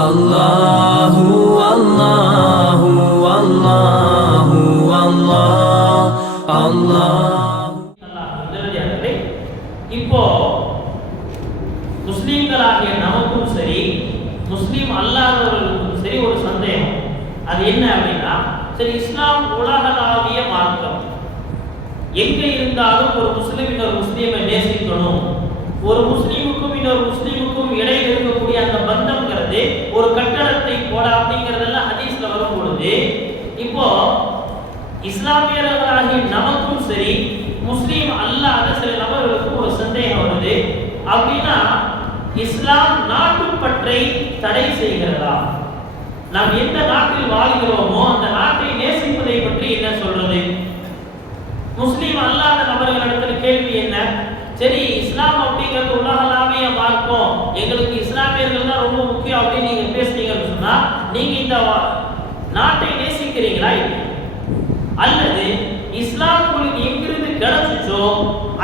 الله والله والله والله الله நல்லடியார்களே இப்போ முஸ்லீம்களாகிய நமக்கும் சரி முஸ்லீம் அல்லாதவர்களுக்கும் சரி ஒரு சந்தேகம் அது என்ன அப்படின்னா சரி இஸ்லாம் உலகளாவிய மார்க்கம் எங்க இருந்தாலும் ஒரு முஸ்லீம் இன்னொரு முஸ்லீமை நேசிக்கணும் ஒரு முஸ்லீமுக்கும் இன்னொரு முஸ்லீமுக்கும் இடையில் இருக்கக்கூடிய அந்த பந்தம்ங்கிறது ஒரு கட்டடத்தை போட அப்படிங்கிறதெல்லாம் ஹதீஸ்ல வரும் பொழுது இப்போ இஸ்லாமியர்களாகி நமக்கும் சரி முஸ்லீம் அல்லாத சில நபர்களுக்கும் ஒரு சந்தேகம் வருது. அப்படின்னா இஸ்லாம் நாட்டுப்பற்றை தடை செய்கிறதா? நாம் எந்த நாட்டில் வாழ்கிறோமோ அந்த நாட்டை நேசிப்பதை பற்றி என்ன சொல்றது? முஸ்லீம் அல்லாத நபர்களிடத்தில் கேள்வி என்ன? சரி இஸ்லாம் அப்படிங்கிறது உலகளாவிய மார்க்கம் எங்களுக்கு இஸ்லாமியர்கள் தான் ரொம்ப முக்கியம் அப்படின்னு நீங்க பேசுனீங்கன்னு சொன்னா நீங்க இந்த நாட்டை நேசிக்கிறீங்களா அல்லது இஸ்லாம் உங்களுக்கு எங்கிருந்து கிடைச்சிச்சோ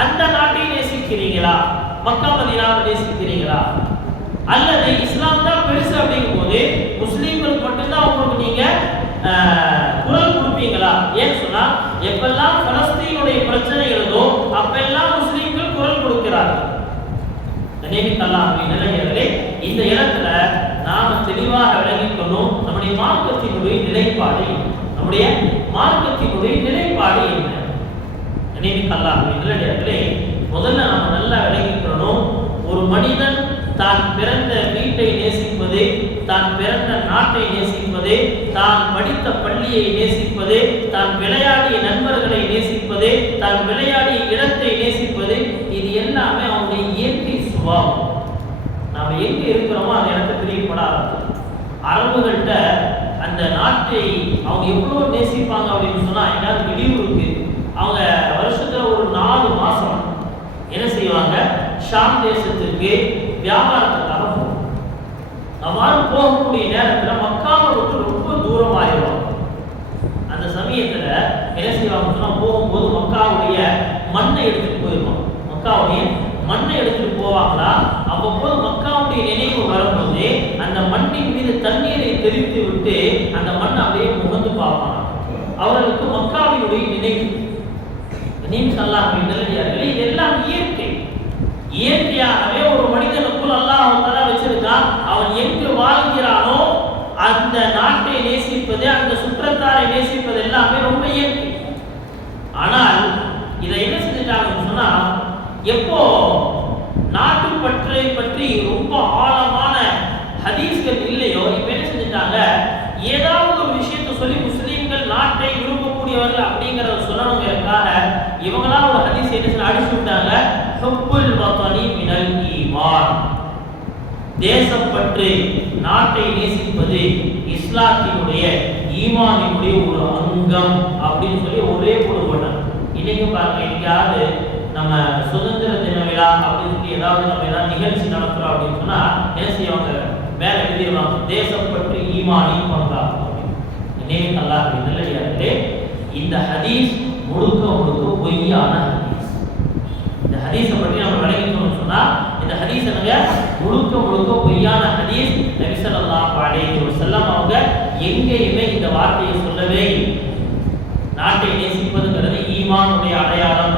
அந்த நாட்டை நேசிக்கிறீங்களா? மக்கா மதீனாவை நேசிக்கிறீங்களா? அல்லது இஸ்லாம் தான் பெருசு அப்படிங்கும் போது முஸ்லீம்களுக்கு மட்டும்தான் உங்களுக்கு நீங்க குரல் கொடுப்பீங்களா? ஏன்னு சொன்னா எப்பெல்லாம் பலஸ்தீனுடைய பிரச்சனை எழுதோ அப்பெல்லாம் முஸ்லீம்கள் குரல் கொடுக்கிறார்கள் நினைவுக்கல்லாம் நிலையர்களே இந்த இடத்துல நாம தெளிவாக விளங்கிக்கணும் நம்முடைய மார்க்கத்தினுடைய நிலைப்பாடு நம்முடைய மார்க்கத்தினுடைய நிலைப்பாடு என்ன? நினைவுக்கல்லாம் நிலையர்களே முதல்ல நாம நல்லா விளங்கிக்கணும் ஒரு மனிதன் தான் பிறந்த வீட்டை நேசிப்பது தான் பிறந்த நாட்டை நேசிப்பது தான் படித்த பள்ளியை நேசிப்பது தான் விளையாடிய நண்பர்களை நேசிப்பது தான் விளையாடிய இடத்தை நேசிப்பது இது எல்லாமே அவனுடைய இயற்கை சுபாவம். நாம் எங்க இருக்கிறோமோ அந்த இடத்த பிரியப்படாது அரபுகள்கிட்ட அந்த நாட்டை அவங்க எவ்வளோ நேசிப்பாங்க அப்படின்னு சொன்னால் எங்கேயாவது வெளியூருக்கு அவங்க வருஷத்துல ஒரு நாலு மாசம் என்ன செய்வாங்க? ஷாம் தேசத்துக்கு வியாபாரத்துக்காக போகும் அவ்வாறு போகக்கூடிய நேரத்தில் மக்காவை விட்டு ரொம்ப தூரம் ஆயிடுவாங்க. அந்த சமயத்தில் என்ன செய்வாங்க சொன்னால் போகும்போது மக்காவுடைய மண்ணை எடுத்துட்டு போயிருவாங்க மக்காவுடைய மண்ணை எடுத்துட்டு போவாங்களா? அவ்வப்போது மக்காவுடைய நினைவு வரும்போது அந்த மண்ணின் மீது தண்ணீரை தெரிவித்து விட்டு அந்த மண் அப்படியே முகந்து பார்ப்பாங்க. அவர்களுக்கு மக்காவினுடைய நினைவு. நீம் சல்லாஹ் நல்லடியார்களே இதெல்லாம் இயற்கை. இயற்கையாகவே ஒரு மனிதனுக்குள் அல்லாஹ் தலா வச்சிருக்கா? அவன் எங்கு வாழ்கிறானோ அந்த நாட்டை நேசிப்பது அந்த சுற்றத்தாரை நேசிப்பது எல்லாமே ரொம்ப இயற்கை. ஆனால் இதை என்ன செஞ்சுட்டாங்கன்னு சொன்னா எப்போ நாட்டுப்பற்றை பற்றி ரொம்ப ஆழமான ஹதீஸ்கள் இல்லையோ? இப்ப என்ன செஞ்சுட்டாங்க? ஏதாவது ஒரு விஷயத்தை சொல்லி முஸ்லீம்கள் நாட்டை விரும்பக்கூடியவர்கள் அப்படிங்கறத சொல்லணுங்கிறதுக்காக இவங்களா ஒரு ஹதீஸ் என்ன அடிச்சு விட்டாங்க? ஹுப்புல் வத்தனி மினல் ஈமான். தேசப்பற்று நாட்டை நேசிப்பது இஸ்லாத்தினுடைய ஈமானினுடைய ஒரு அங்கம் அப்படின்னு சொல்லி ஒரே பொருள் போட்டாங்க. இன்னைக்கும் பாருங்க எங்கேயாவது நம்ம சுதந்திர தின விழா அப்படின்னு ஏதாவது நம்ம ஏதாவது நிகழ்ச்சி நடத்துறோம் அப்படின்னு சொன்னா என்ன செய்வாங்க? மேல எழுதிடுவாங்க தேசப்பற்று ஈமானி பங்காகும் நினைவு நல்லா நல்லடியார்களே இந்த ஹதீஸ் முழுக்க முழுக்க பொய்யான ஹதீஸ். இந்த ஹதீஸை பற்றி நம்ம விளங்கிக்கணும்னு சொன்னால் இந்த ஹதீஸ் என்னங்க? முழுக்க முழுக்க பொய்யான ஹதீஸ். நபி ஸல்லல்லாஹு அலைஹி வஸல்லம் அவங்க எங்கேயுமே இந்த வார்த்தையை சொல்லவே இல்லை. நாட்டை நேசிப்பதுங்கிறது ஈமானுடைய அடையாளம்.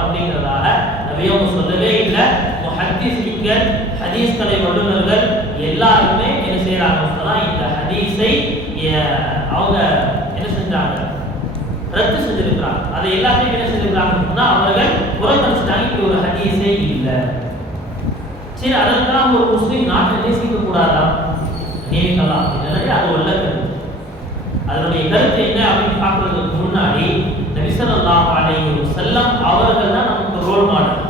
அப்படியே அவங்க சொல்லவே இல்லை. முஹத்திஸ்கள் ஹதீஸ் கலை வல்லுநர்கள் எல்லாருமே என்ன செய்யறாங்க இந்த ஹதீஸை அவங்க என்ன செஞ்சாங்க? ரத்து செஞ்சிருக்கிறாங்க. அதை எல்லாத்தையும் என்ன செஞ்சிருக்கிறாங்கன்னா அவர்கள் புறக்கணிச்சிட்டாங்க. இப்படி ஒரு ஹதீஸே இல்லை. சரி அதற்கெல்லாம் ஒரு முஸ்லீம் நாட்டை நேசிக்க கூடாதா நேசிக்கலாம் இதனாலே அது உள்ள கருத்து அதனுடைய கருத்து என்ன அப்படின்னு பார்க்கறதுக்கு முன்னாடி நபி அலைஹி செல்லம் அவர்கள் தான் நமக்கு ரோல் மாடல்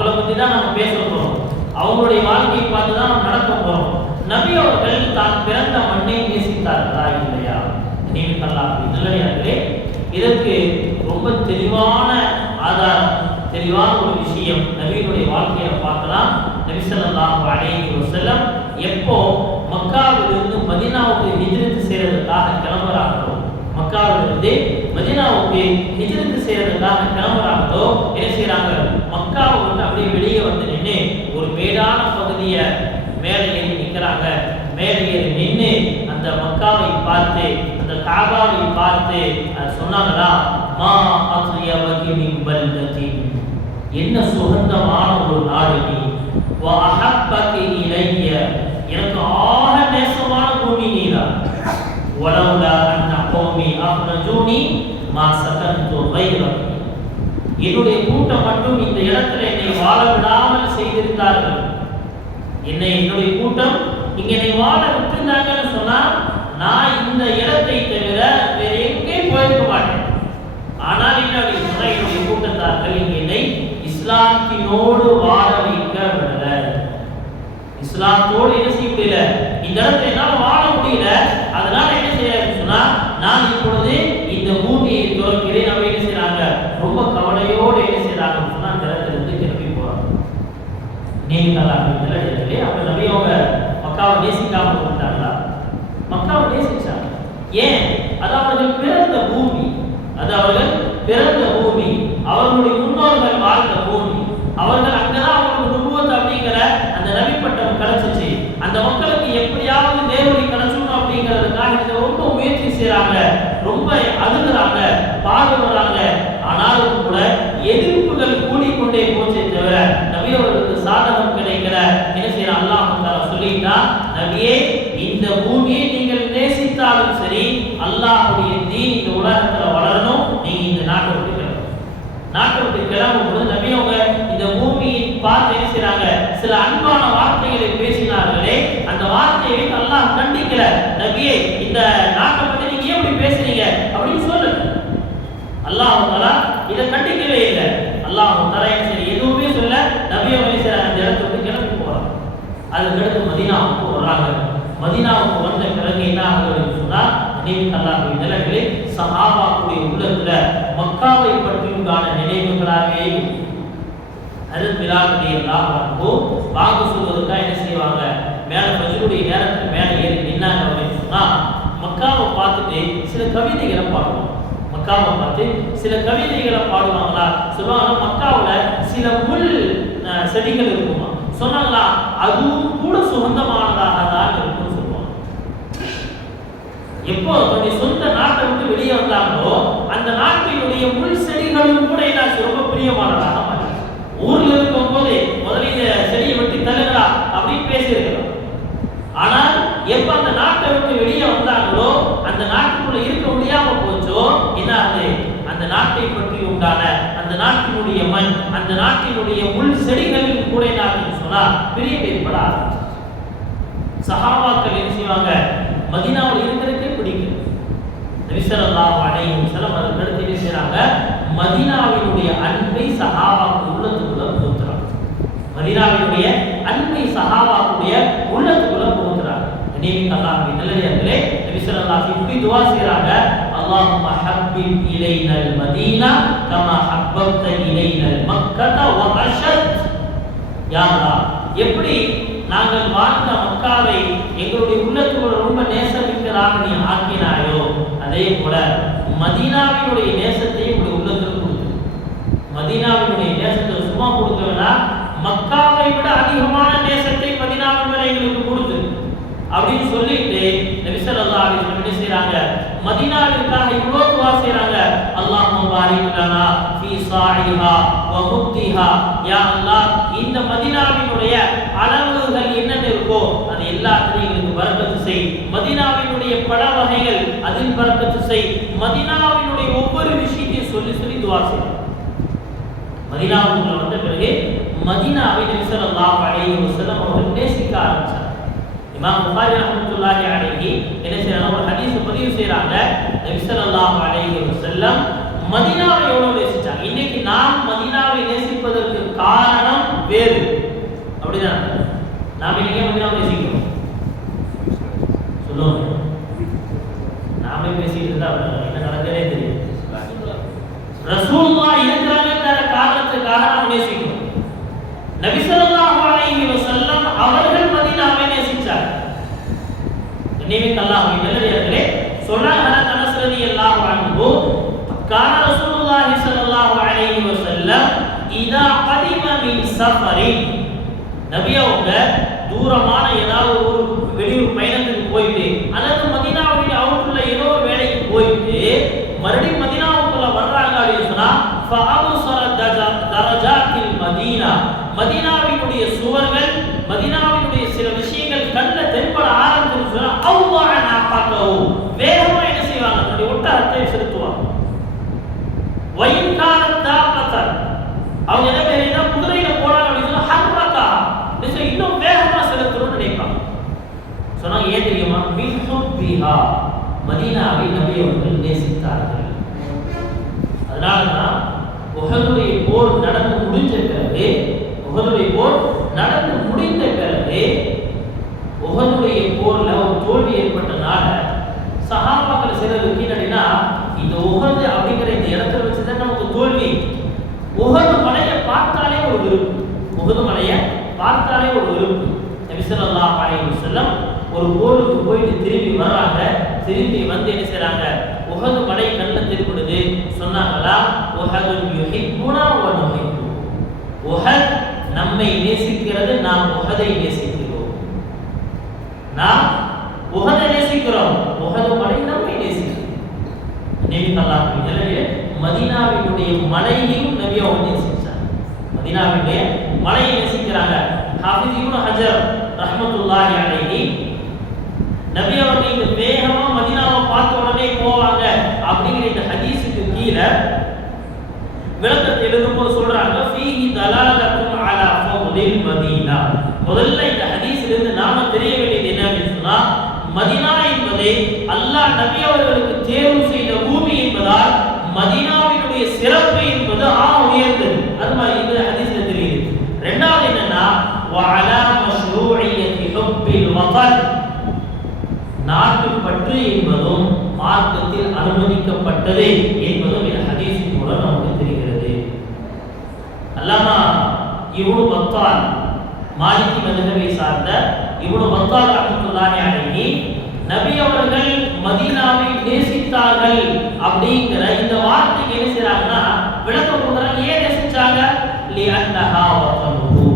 அவங்கள பத்தி தான் நம்ம பேச போறோம். அவங்களுடைய வாழ்க்கையை பார்த்து தான் நம்ம நடக்க போறோம். நபி அவர்கள் தான் பிறந்த மண்ணை நேசித்தார்களா இல்லையா? நினைவுக்கல்லாம் நல்லடியார்களே இதற்கு ரொம்ப தெளிவான ஆதாரம் தெளிவான ஒரு விஷயம் நபியினுடைய வாழ்க்கையை பார்க்கலாம். நபி ஸல்லல்லாஹு அலைஹி வஸல்லம் எப்போ மக்காவிலிருந்து மதீனாவுக்கு எதிர்த்து செய்யறதுக்காக கிளம்புறாங்களோ மக்காவிலிருந்து மதினாவுக்கு ஹிஜ்ரத் செய்யறதுக்காக கிளம்புறாங்களோ என்ன செய்யறாங்க? மக்காவை வந்து அப்படியே வெளியே வந்து நின்று ஒரு மேடான பகுதியை மேலே ஏறி நிற்கிறாங்க மேலே ஏறி நின்று அந்த மக்காவை பார்த்து அந்த காபாவை பார்த்து சொன்னாங்களா? மா அத்யபகி மின் பல்தத்தின் என்ன சுகந்தமான ஒரு நாடு நீ. வ சகந்து என்னுடைய கூட்டம் மட்டும் இந்த இடத்துல என்னை வாழ விடாமல் செய்திருந்தார்கள். என்னை என்னுடைய கூட்டம் இங்க என்னை வாழ விட்டுருந்தாங்கன்னு சொன்னா நான் இந்த இடத்தை தவிர வேற எங்கேயும் போயிருக்க மாட்டேன். ஆனால் என்ன என்னுடைய கூட்டத்தார்கள் இங்க என்னை இஸ்லாத்தினோடு வாழ வைக்க விடல. இஸ்லாத்தோடு என்ன செய்ய முடியல? இந்த இடத்துல என்னால வாழ முடியல. அதனால என்ன செய்ய சொன்னா நான் இப்பொழுது இந்த பூமியை துறக்கிறேன். ரொம்ப கவலையோடு என்ன செய்யறாங்கன்னு சொன்னா அந்த இடத்துல இருந்து கிளம்பி போறாங்க. நீங்களா நிலையிலே அப்ப நபி அவங்க மக்காவை நேசிக்காம போட்டாங்களா மக்காவை நேசிச்சாங்க. ஏன்? அது அவர்கள் பிறந்த பூமி. அது அவர்கள் பிறந்த பூமி. அவர்களுடைய முன்னோர்கள் வாழ்ந்த பூமி. அவர்கள் அங்கதான் அவங்களுக்கு நுபுவத் அப்படிங்கிற அந்த நபி பட்டம் கிடைச்சிச்சு. அந்த மக்களுக்கு எப்படியாவது நேர்வழி கிடைச்சணும் அப்படிங்கிறதுக்காக இதை ரொம்ப முயற்சி செய்யறாங்க ரொம்ப அழுகுறாங்க. பாடுபடுறாங்க ஆனாலும் கூட எதிர்ப்புகள் கூடிக்கொண்டே போச்சே தவிர நபி அவர்களுக்கு சாதகம் கிடைக்கல என்ன செய்யறான் அல்லாஹ் தஆலா சொல்லிட்டா நபியே இந்த பூமியை நீங்கள் நேசித்தாலும் சரி அல்லாஹ்வுடைய தீன் இந்த உலகத்துல வளரணும் நீங்க இந்த நாட்டை விட்டு கிளம்பணும் நாட்டை விட்டு கிளம்பும் போது நபி அவங்க இந்த பூமியை பார்த்து என்ன செய்றாங்க சில அன்பான வார்த்தைகளை பேசினார்களே அந்த வார்த்தையை நல்லா அல்லாஹ் கண்டிக்கல. நபியே இந்த நாட்டை பத்தி நீங்க ஏன் இப்படி பேசுறீங்க? அப்படின்னு சொல்லு அல்லாஹ் தலா இதை கண்டிக்கவே இல்லை. அல்லாஹ் தலா என்ன எதுவுமே சொல்ல நபி அவங்க என்ன அந்த இடத்தை விட்டு கிளம்பி போறாங்க அதுக்கடுத்து மதினாவுக்கு வர்றாங்க. மதினாவுக்கு வந்த பிறகு என்ன ஆகுதுன்னு சொன்னா நினைவு அல்லாஹ்வுடைய நிலைகளில் சஹாபாக்குடைய உள்ளத்துல மக்காவை பற்றியுண்டான நினைவுகளாகவே அது பிலாலுடைய எல்லாம் வாக்கு வாங்க சொல்வதற்காக என்ன செய்வாங்க? மேல பஜ்ருடைய நேரத்துக்கு மேல ஏறி நின்னாங்க அப்படின்னு சொன்னா மக்காவை பார்த்துட்டு சில கவிதைகளை பாடுவோம் மக்காவை பார்த்து சில கவிதைகளை பாடுவாங்களா? சொல்லுவாங்க மக்காவில் சில முள் செடிகள் இருக்குமா? சொன்னாங்களா அதுவும் கூட சுகந்தமானதாக தான் இருக்கும்னு சொல்லுவாங்க. எப்போ தன்னுடைய சொந்த நாட்டை விட்டு வெளியே வந்தாங்களோ அந்த நாட்டினுடைய முள் செடிகளும் கூட என்ன ரொம்ப பிரியமானதாக ஊர்ல இருக்கும் போது முதல்ல இந்த செடியை வெட்டி தள்ளுங்களா அப்படின்னு பேசியிருக்கிறோம் ஆனால் எப்ப அந்த நாட்டை விட்டு வெளியே வந்தாங்களோ அந்த நாட்டுக்குள்ள இருக்க முடியாம போச்சோ என்ன ஆகுது? அந்த நாட்டை பற்றி உண்டான அந்த நாட்டினுடைய மண் அந்த நாட்டினுடைய முள் செடிகளின் கூட என்ன ஆகுதுன்னு சொன்னா பெரிய ஏற்பட சஹாபாக்கள் என்ன செய்வாங்க? மதினாவில் இருக்கிறதுக்கே பிடிக்கும் விசரல்லா அடையும் சில வஸல்லம் செய்யறாங்க என்ன மதீனாவினுடைய அன்பை சஹாபா உள்ளத்துக்குள்ள புகுத்துறாங்க மதீனாவினுடைய சஹாபாவுடைய உள்ளத்துக்குள்ள புகுத்துறாங்க. நினைவு அல்லாஹ்வின் நல்லடியார்களே நபி ஸல்லல்லாஹு இப்படி துஆ செய்றாங்க. اللهم حبب இலைனல் மதீனா كما حببت இலைனல் மக்கத வ يا الله எப்படி நாங்கள் வாழ்ந்த மக்காவை எங்களுடைய உள்ளத்துக்குள்ள ரொம்ப நேசமிக்கதாக நீ ஆக்கினாயோ அதே போல மதீனாவினுடைய நேசத்தையும் உங்களுடைய உள்ளத்தில் கொடுத்து மதீனாவினுடைய நேசத்தை சும்மா கொடுத்தவனா மக்காவை விட அதிகமான நேசத்தை மதீனாவின் மேல எங்களுக்கு கொடுத்து அப்படின்னு சொல்லிட்டு நபி ஸல்லல்லாஹு அலைஹி வஸல்லம் என்ன செய்றாங்க மதீனாவிற்காக இவ்வளோ துவா செய்றாங்க. அல்லாஹ் பாரிக் லனா ஃபீ வ முக்திஹா யா அல்லாஹ் இந்த மதீனாவினுடைய அளவுகள் என்னென்ன இருக்கோ அது எல்லாத்தையும் எங்களுக்கு பரக்கத்து செய். மதீனாவினுடைய பல வகைகள் அதில் பரக்கத்து செய். மதீனாவினுடைய ஒவ்வொரு விஷயத்தையும் சொல்லி சொல்லி துவா செய்றாங்க மதீனாவுக்குள்ள வந்த பிறகு மதினாவை நபி அல்லாஹ் அலைஹி வஸல்லம் அவர்கள் நேசிக்க ஆரம்பிச்சாங்க. இமாம் புகாரி ரஹ்மத்துல்லாஹி அலைஹி என்ன செய்றாங்க? ஒரு ஹதீஸ் பதிவு செய்றாங்க நபிசல்லாஹ் அலைஹி வஸல்லம் மதீனாவை எவ்வளவு நேசிச்சாங்க? இன்னைக்கு நாம் மதீனாவை நேசிப்பதற்கு காரணம் வேறு. அப்படிதான். நாம் இன்னைக்கு மதீனாவை நேசிக்கிறோம். சொல்லுவோம் நாமே பேசிட்டு இருந்தா என்ன நடக்கவே தெரியும் ரசூல்லா இருக்கிறாங்கன்ற காரணத்துக்காக நாம் நேசிக்கிறோம். நபிசல்லாஹ் அலைஹி வஸல்லம் அவர்கள் மதீனாவை நேசிச்சார் நினைவுக்கு அல்லாஹ்வின் நல்லடியார்களே சொல்றாங்க ஹதரத் அனஸ் ரலியல்லாஹு அன்ஹு கான ரசூலுல்லாஹி ஸல்லல்லாஹு அலைஹி வஸல்லம் இதா கதிம மின் சஃபரின் நபி அவங்க தூரமான ஏதாவது ஒரு வெளியூர் பயணத்துக்கு போயிட்டு அல்லது மதீனாவுடைய அவுட்டுள்ள ஏதோ ஒரு வேலைக்கு போயிட்டு மறுபடியும் மதீனாவுக்குள்ள வர்றாங்க அப்படின்னு சொன்னா ஃபஅபுஸர தஜ- தரஜாத்தில் மதீனா மதீனாவினுடைய சுவர்கள் மதீனாவினுடைய சில விஷயங்கள் கண்ணுல தென்பட ஆரம்பிச்சு சொன்னா நான் பார்க்கவும் வேகமா என்ன செய்வாங்க? தன்னுடைய ஒட்டகத்தை செலுத்துவாங்க. வயிற்கான தாக்கத்தர் அவங்க என்ன பேருன்னா குதிரையில போனாங்க அப்படின்னு சொன்னா இன்னும் வேகமா செலுத்தணும்னு நினைப்பாங்க. சொன்னாங்க ஏன் தெரியுமா? பிஹா. மதீனாவை நபி அவர்கள் நேசித்தார்கள். அதனால தான் போர் நடந்து முடிஞ்ச பிறகு உகதுடைய போர் நடந்து முடிந்த பிறகு உகதுடைய போர்ல ஒரு தோல்வி ஏற்பட்டனால சகாபாக்கள் சிலர் கீழடினா இந்த உஹது அப்படிங்கிற இந்த இடத்துல வச்சுதான் நமக்கு தோல்வி. உஹது மலையை பார்த்தாலே ஒரு விருப்பு உஹது மலையை பார்த்தாலே ஒரு விருப்பு நபி ஸல்லல்லாஹு செல்லம் ஒரு போருக்கு போயிட்டு திரும்பி வர்றாங்க. திரும்பி வந்து என்ன செய்றாங்க? உகது மலை கண்ணில் தென்படுது சொன்னாங்களா உகது யுஹிப்புனா வ உக நம்மை நேசிக்கிறது நாம் உகதை நேசிக்கிறோம். நாம் உஹதை நேசிக்கிறோம் உஹது மலை நம்மை நேசிக்கிறது நேமித்தல்லாஹின் எனவே மதீனாவினுடைய மலையையும் நபி அவங்க நேசிச்சாங்க மதினாவினுடைய மலையை நேசிக்கிறாங்க ஹாஃபிஸ் இப்னு ஹஜர் ரஹ்மத்துல்லாஹி அலைஹி நபி அவர்கள் இந்த வேகமா மதினாவை பார்த்த உடனே போவாங்க அப்படிங்கிற இந்த ஹதீஸுக்கு கீழே விளக்கத்தை எழுதும்போது சொல்றாங்க ஃபீஹி தலாலத்துன் அலா ஃபௌலில் மதீனா முதல்ல இந்த ஹதீஸ்ல இருந்து நாம தெரிய வேண்டியது என்ன மதினா என்பதை அல்லாஹ் நபி அவர்களுக்கு தேர்வு செய்த பூமி என்பதால் மதினாவினுடைய சிறப்பு என்பது ஆ உயர்ந்தது. அது மாதிரி இந்த ஹதீஸ்ல தெரியுது. ரெண்டாவது என்னன்னா வஅலா மஷ்ரூஇயத்தி ஹுப்பில் வதன் நாட்டு பற்று என்பதும் மார்க்கத்தில் அனுமதிக்கப்பட்டது என்பதும் இந்த ஹதீஸின் மூலம் நமக்கு தெரிகிறது. அல்லாமா இப்னு பத்தான் மாலிக்கு மதுகவை சார்ந்த இவ்வளவு பத்தால் ரஹ்மத்துல்லாஹி அலைஹி நபி அவர்கள் மதீனாவை நேசித்தார்கள் அப்படிங்கிற இந்த வார்த்தைக்கு என்ன செய்றாங்கன்னா விளக்கம் கொடுக்குறாங்க. ஏன் நேசிச்சாங்க? லிஅன்னஹா வதனுஹு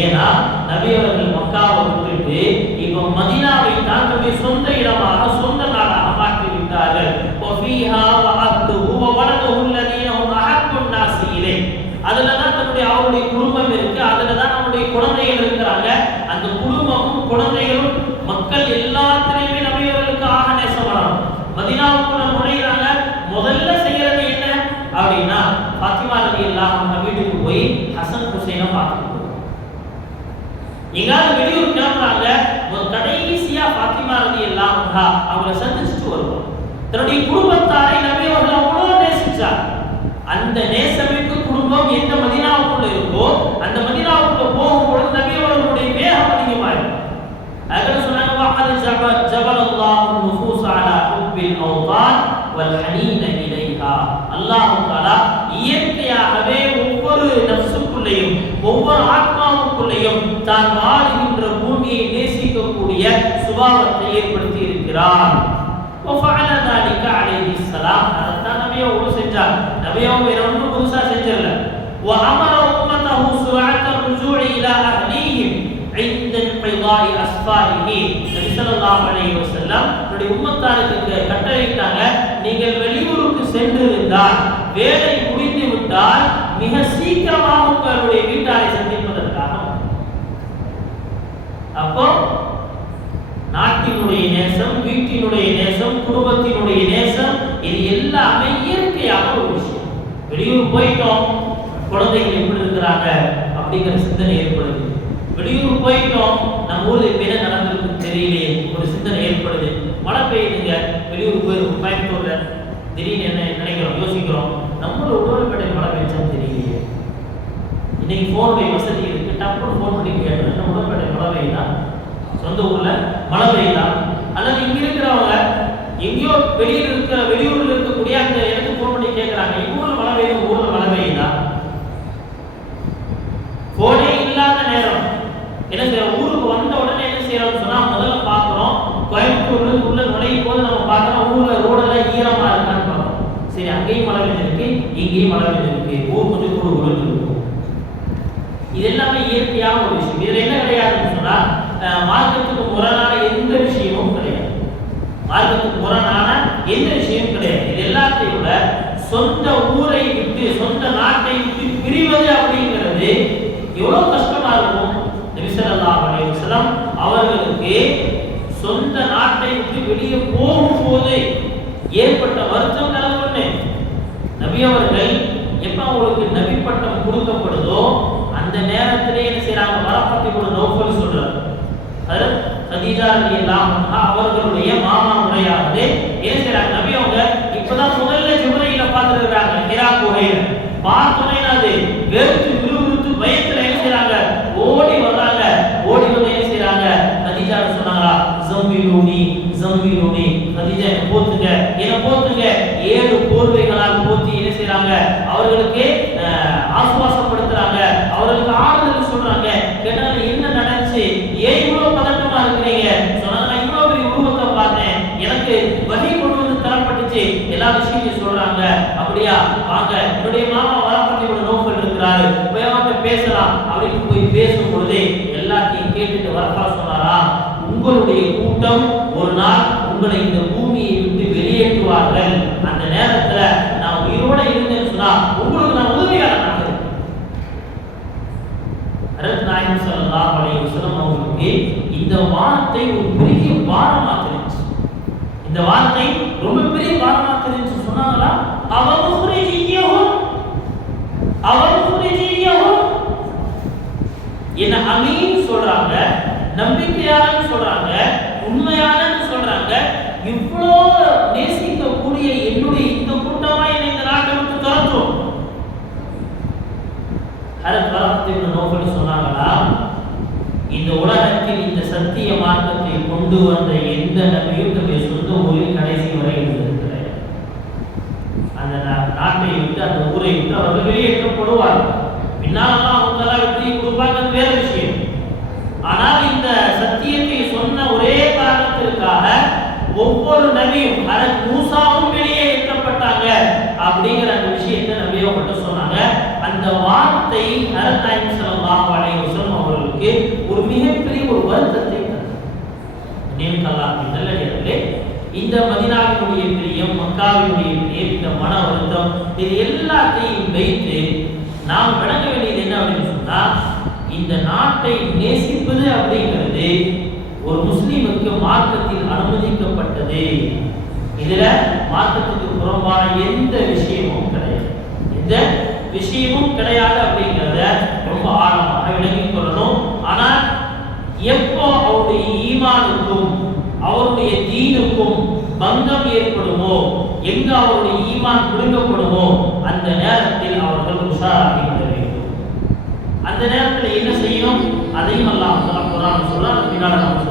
ஏன்னா நபி அவர்கள் மக்காவை விட்டுட்டு இப்போ மதீனாவை தான் சொந்த இடமாக சொந்த நாடாக மாற்றி விட்டார்கள் வஃபீஹா வஅஹ்துஹு வவலதுஹு அல்லதீன ஹும் அஹப்புன் நாஸி இலைஹ் அதுல தான் தன்னுடைய அவருடைய குடும்பம் இருக்கு அதுல தான் நம்முடைய குழந்தைகள் இருக்கிறாங்க அந்த குடும்பமும் குழந்தைகளும் மக்கள் எல்லாத்திலையுமே நபி அவர்களுக்கு ஆக நேசமானோம் மதீனாவுக்குள்ள நுழையிறாங்க முதல்ல செய்யறது என்ன அப்படின்னா ஃபாத்திமா ரலி அல்லாஹ் வீட்டுக்கு போய் முஸ்லீம் பார்த்துட்டு எங்காவது வெளியூர் கிளம்புறாங்க ஒரு கடைசியா பாத்திமா ரதி எல்லாம் அவங்களை சந்திச்சுட்டு வருவோம் தன்னுடைய குடும்பத்தாரை நம்பி அவர்கள் அவ்வளவு நேசிச்சார் அந்த நேசமிக்கு குடும்பம் எந்த மதினாவுக்குள்ள இருக்கோ அந்த மதினாவுக்குள்ள போகும் பொழுது நபி அவர்களுடைய வேகம் அதிகமாயிருக்கும் அதனால சொன்னாங்க வாஹது ஜபல் ஜபல் அல்லாஹ் நுஃபூஸ் அலா ஹுப்பில் மௌதான் வல் ஹனீன இலைஹா. அல்லாஹ் தஆலா இயற்கையாகவே ஒவ்வொரு நஃப்சும் நஃப்ஸுக்குள்ளேயும் ஒவ்வொரு ஆத்மாவுக்குள்ளேயும் தான் வாழுகின்ற பூமியை நேசிக்கக்கூடிய சுபாவத்தை ஏற்படுத்தி இருக்கிறார் وفعل ذلك عليه السلام அதான் நபி அவங்க செஞ்சார் நபி அவங்க வேற ஒன்றும் புதுசா செஞ்சிடல وأمر أمته سرعة الرجوع إلى أهليهم عند انقضاء أسفاره நபி ஸல்லல்லாஹு அலைஹி வஸல்லம் தன்னுடைய உம்மத்தாருக்கு கட்டளையிட்டாங்க நீங்கள் வெளியூருக்கு சென்றிருந்தால் வேலை முடிந்து விட்டால் மிக சீக்கிரமாக உங்களுடைய வீட்டாரை சந்திப்பதற்காக. அப்போ நாட்டினுடைய நேசம் வீட்டினுடைய நேசம் குடும்பத்தினுடைய நேசம் இது எல்லாமே இயற்கையாக ஒரு விஷயம். வெளியூர் போயிட்டோம் குழந்தைகள் எப்படி இருக்கிறாங்க அப்படிங்கிற சிந்தனை ஏற்படுது. வெளியூர் போயிட்டோம் நம்ம ஊர்ல இப்ப என்ன நடந்திருக்கு தெரியலையே ஒரு சிந்தனை ஏற்படுது. மழை பெய்யுதுங்க வெளியூர் போயிருக்கும் கோயம்புத்தூர்ல. திடீர்னு என்ன நினைக்கிறோம் யோசிக்கிறோம். நம்மளோட உடல்பேட்டை மழை பெய்ச்சா தெரியலையே இன்னைக்கு ஃபோனுடைய வசதி இருக்கு. டப்புனு ஃபோன் பண்ணி கேட்டு நம்ம உடல்பேட்டை மழை பெய்யுதா? சொந்த ஊர்ல மழை பெய்யுதா? அல்லது இங்க இருக்கிறவங்க எங்கேயோ வெளியூர் இருக்கிற வெளியூர்ல இருக்கக்கூடிய அந்த இடத்துக்கு ஃபோன் பண்ணி கேட்கறாங்க எங்க ஊர்ல மழை பெய்யுது? ஊர்ல மழை பெய்யுதா? போனே இல்லாத நேரம். என்ன செய்யறோம்? ஊருக்கு வந்த உடனே என்ன செய்யறோம்னு சொன்னா முதல்ல பாக்குறோம் கோயம்புத்தூர்ல உள்ள நுழையும் போது நம்ம பார்க்கறோம் ஊர்ல ரோடெல்லாம் ஈரமா இருக்கான்னு பார்க்கறோம். சரி அங்கேயும் மழை பெய்ஞ்சிருக்கு இங்கேயும் மழை பெய்ஞ்சிருக்கு ஊர் கொஞ்சம் கூட உருண்டு இருக்கும். இது எல்லாமே இயற்கையான ஒரு விஷயம். இதுல என்ன கிடையாதுன்னு சொன்னா மார்க்கத்துக்கு முரணான எந்த விஷயமும் கிடையாது. மார்க்கத்துக்கு முரணான எந்த விஷயமும் கிடையாது. இது எல்லாத்தையும் விட சொந்த ஊரை விட்டு சொந்த நாட்டை விட்டு பிரிவது அப்படிங்கிறது எவ்வளவு கஷ்டமா இருக்கும். நபிசல்லாம் அவர்களுக்கு சொந்த நாட்டை விட்டு வெளியே போகும்போது ஏற்பட்ட வருத்தம் நபியவர்கள் எப்ப அவங்களுக்கு நபி பட்டம் கொடுக்கப்படுதோ அந்த நேரத்திலே என்ன செய்றாங்க? வரப்பத்தி கூட நோக்கல் சொல்றாரு அது அவர்களுடைய மாமா முறையாவது என்ன செய்றாங்க? நபி அவங்க இப்பதான் முதல்ல ஜிப்ரீல பார்த்துருக்குறாங்க ஹிரா கோயில் பார்த்தோன்னே அது வெறுத்து விறுவிறுத்து பயத்துல என்ன செய்யறாங்க ஓடி வர்றாங்க. ஓடி வந்து என்ன செய்றாங்க? கதீஜா சொன்னாங்களா ஜம்பிலூனி ஜம்பிலூனி கதீஜா என்ன போத்துங்க என்ன போத்துங்க ஏழு போர்வைகளால் போத்தி என்ன செய்றாங்க அவர்களுக்கு அஹ், ஆசுவாசப்படுத்துறாங்க அவர்களுக்கு ஆறுதல் சொல்றாங்க கேட்டாங்க என்ன நடந்துச்சு ஏன் இவ்வளவு பதட்டமா இருக்கிறீங்க சொன்னாங்க நான் இவ்வளவு பெரிய உருவத்தை பார்த்தேன் எனக்கு வகை கொண்டு வந்து தரப்பட்டுச்சு எல்லா விஷயத்தையும் சொல்றாங்க அப்படியா வாங்க என்னுடைய மாமா வரப்பட்டி ஒரு நோக்கல் இருக்கிறாரு போய் அவன்கிட்ட பேசலாம் அப்படின்னு போய் பேசும் பொழுதே எல்லாத்தையும் கேட்டுட்டு வரப்பா சொன்னாரா உங்களுடைய கூட்டம் ஒரு நாள் உங்களை இந்த பூமியை விட்டு வெளியேற்றுவார்கள். அந்த நேரத்துல நான் உயிரோட இருந்தேன்னு சொன்னா உங்களுக்கு நான் உதவியாளனாக நாயகம் ஸல்லல்லாஹு இந்த வானத்தை ஒரு பெரிய பாரமா தெரிஞ்சு இந்த வார்த்தை ரொம்ப பெரிய பாரமா தெரிஞ்சு சொன்னாங்களா? அவன் முஹ்ரிஜியஹும் அவன் முஹ்ரிஜியஹும் என்ன அமீன் சொல்றாங்க நம்பிக்கையாளன் சொல்றாங்க உண்மையாளன்னு சொல்றாங்க. இவ்வளோ நேசிக்கக்கூடிய என்னுடைய இந்த கூட்டமா என்னை இந்த நாட்டை விட்டு துரத்தும். ஹரத் வரத்தின் நோக்கல் சொன்னாங்களா? இந்த உலகத்தில் இந்த சத்திய மார்க்கத்தை கொண்டு வந்த எந்த நபியும் தன்னுடைய சொந்த ஊரில் கடைசி வரை இருந்திருக்கிறார் அந்த நாட்டை விட்டு அந்த ஊரை விட்டு அவர்கள் வெளியேற்றப்படுவார்கள். பின்னால் அல்லாஹ் வெற்றி கொடுப்பாங்க வேற விஷயம். ஆனால் இந்த சத்தியத்தை சொன்ன ஒரே ஒவ்வொரு நபியும் ஹரத் மூசாவும் வெளியே ஏற்றப்பட்டாங்க அப்படிங்கிற அந்த விஷயத்தை நபியை மட்டும் சொன்னாங்க. அந்த வார்த்தை ஹரத் நாயகம் ஸல்லல்லாஹு அவர்களுக்கு ஒரு மிகப்பெரிய ஒரு வருத்தத்தை தந்தது. நல்லடியார்களே இந்த மதினாவினுடைய பிரியம் மக்காவினுடைய பிரியம் இந்த மன வருத்தம் இது எல்லாத்தையும் வைத்து நாம் விளங்க வேண்டியது என்ன அப்படின்னு சொன்னா இந்த நாட்டை நேசிப்பது அப்படிங்கிறது ஒரு முஸ்லீமுக்கு மார்க்கத்தில் அனுமதிக்கப்பட்டது. இதுல மார்க்கத்துக்கு புறம்பான எந்த விஷயமும் கிடையாது. எந்த விஷயமும் கிடையாது அப்படிங்கிறத ரொம்ப ஆழமாக விளங்கிக் கொள்ளணும். ஆனால் எப்போ அவருடைய ஈமானுக்கும் அவருடைய தீனுக்கும் பங்கம் ஏற்படுமோ எங்க அவருடைய ஈமான் பிடுங்கப்படுமோ அந்த நேரத்தில் அவர்கள் உஷாராகி விட வேண்டும். அந்த நேரத்தில் என்ன செய்யணும்? அதையும் அல்லாஹ் குரான் சொல்ல பின்னால் நம்ம